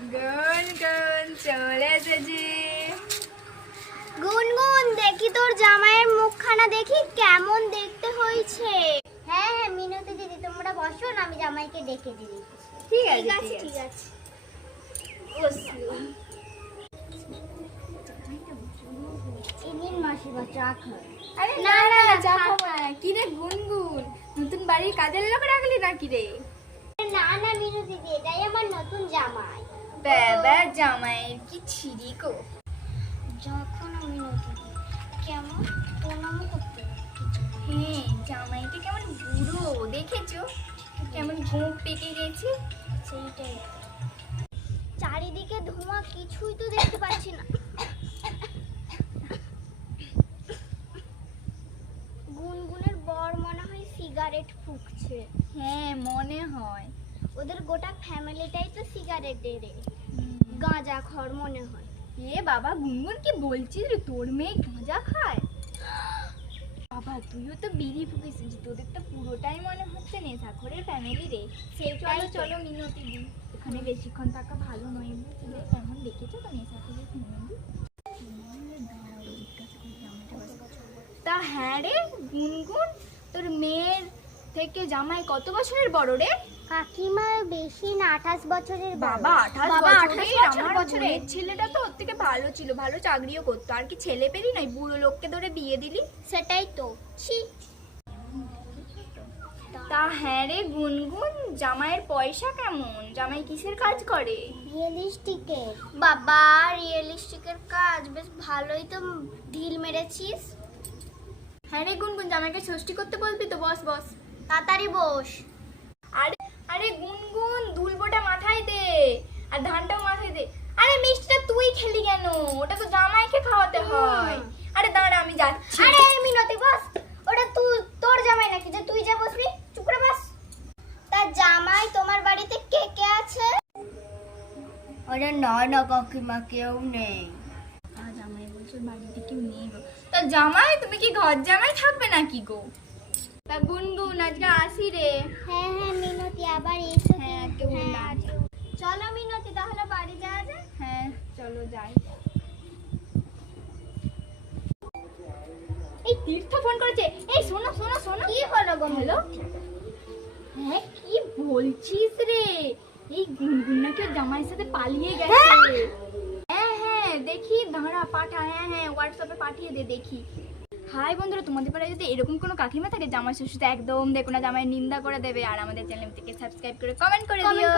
গুনগুন চলে এসেছি। গুনগুন দেখি তোর জামাইয়ের মুখখানা দেখি কেমন দেখতে হয়েছে। হ্যাঁ হ্যাঁ মিনতি দিদি তোমরা বসো না, আমি জামাইকে ডেকে দিই। ঠিক আছে ঠিক আছে। ইনিন মাসিমা চা খাও। আরে না, না না, না চা থাক, খাবো না। কি রে গুনগুন, নতুন বাড়ির কাজের লোক রাখলি নাকি রে? না না মিনতি দিদি, এটাই আমার নতুন জামাই। বাবা জামাইয়ের কি ছিরি গো। যখন আমি নতুন কেমন প্রণামও করতে হ্যাঁ জামাইটা কেমন বুড়ো দেখেছো, কেমন গোঁপ পেকে গেছে। সেইটাই। চারিদিকে ধোঁয়া, কিছুই তো দেখতে পাচ্ছি না। গুনগুনের বর মনে হয় সিগারেট ফুঁকছে। হ্যাঁ মনে হয়। ওদের গোটা ফ্যামিলিটাই তো সিগারেটের গাঁজা খর মনে হয়। এ বাবা গুনগুন কি বলছিস রে, তোর মেয়ে গাঁজা খায়? বাবা তুইও তো বিড়ি ফুকেছিস, তোদের তো পুরোটাই মনে হচ্ছে নেশাখোরের ফ্যামিলি রে। চলো চলো মিনতি দি, এখানে বেশিক্ষণ থাকা ভালো নয়। বুঝলে কেমন দেখেছো তো নেশাখোরের ফ্যামিলি। তা হ্যাঁ রে গুনগুন, তোর মেয়ের থেকে জামাই কত বছরের বড় রে? কাকিমা বেশি না, 28 বছরের বড়। বাবা 28 বাবা, বছরের? 28 আমার বছরের। বোনের ছেলেটা তো ওর থেকে ভালো ছিল, ভালো চাকরিও করতো। আর কি ছেলে পেলি নাই, বুড়ো লোককে ধরে বিয়ে দিলি। সেটাই তো। ছি। তা হ্যাঁ রে গুনগুন, জামাইয়ের পয়সা কেমন? জামাই কিসের কাজ করে? রিয়েলিস্টিকের। বাবা রিয়েলিস্টিকের কাজ বেশ ভালোই তো ঢিল মেরেছিস। হ্যাঁ রে গুনগুন, জামাইকে ষষ্ঠী করতে বলবি তো? বস বস তাড়াতাড়ি বস। আরে আরে গুনগুন, দুলবোটা মাথায় দে আর ধানটাও মাথায় দে। আরে মিষ্টিটা তুই খেলি কেন? ওটা তো জামাইকে খাওয়াতে হয়। আরে দাঁড়া আমি যাচ্ছি। আরে মিনতি বস, ওটা তুই তোর জামাই নাকি যে তুই যা বসবি? চুপ করে বস। তার জামাই তোমার বাড়িতে কে কে আছে? আরে না না কাকিমা, কেউ নেই। আর জামাই বলছে বাড়িতে কেউ নেই গো। তা জামাই তুমি কি ঘর জামাই থাকবে নাকি গো? তা গুনগুন আজকে আসি রে। হ্যাঁ হ্যাঁ মিনতি আবার এসো। হ্যাঁ, কেউ নাই। চলো মিনতি তাহলে বাড়ি যাওয়া যায়। হ্যাঁ চলো যাই। এই তীর্থ ফোন করেছে। এই শোনো শোনো শোনো। কি হলো গো? হ্যালো। হ্যাঁ কি বলছিস রে? এই গুনগুন নাকি ওর জামাইয়ের সাথে পালিয়ে গেছে। হ্যাঁ হ্যাঁ দেখি দাঁড়া পাঠা। হ্যাঁ হ্যাঁ হোয়াটসঅ্যাপে পাঠিয়ে দে দেখি। হাই বন্ধুরা, তোমাদের পাড়ায় যদি এরকম কোনো কাকিমা থাকে জামাই ষষ্ঠীতে একদম দেখো না, জামাইয়ের নিন্দা করে দেবে। আর আমাদের চ্যানেলটিকে সাবস্ক্রাইব করে কমেন্ট করে দিও।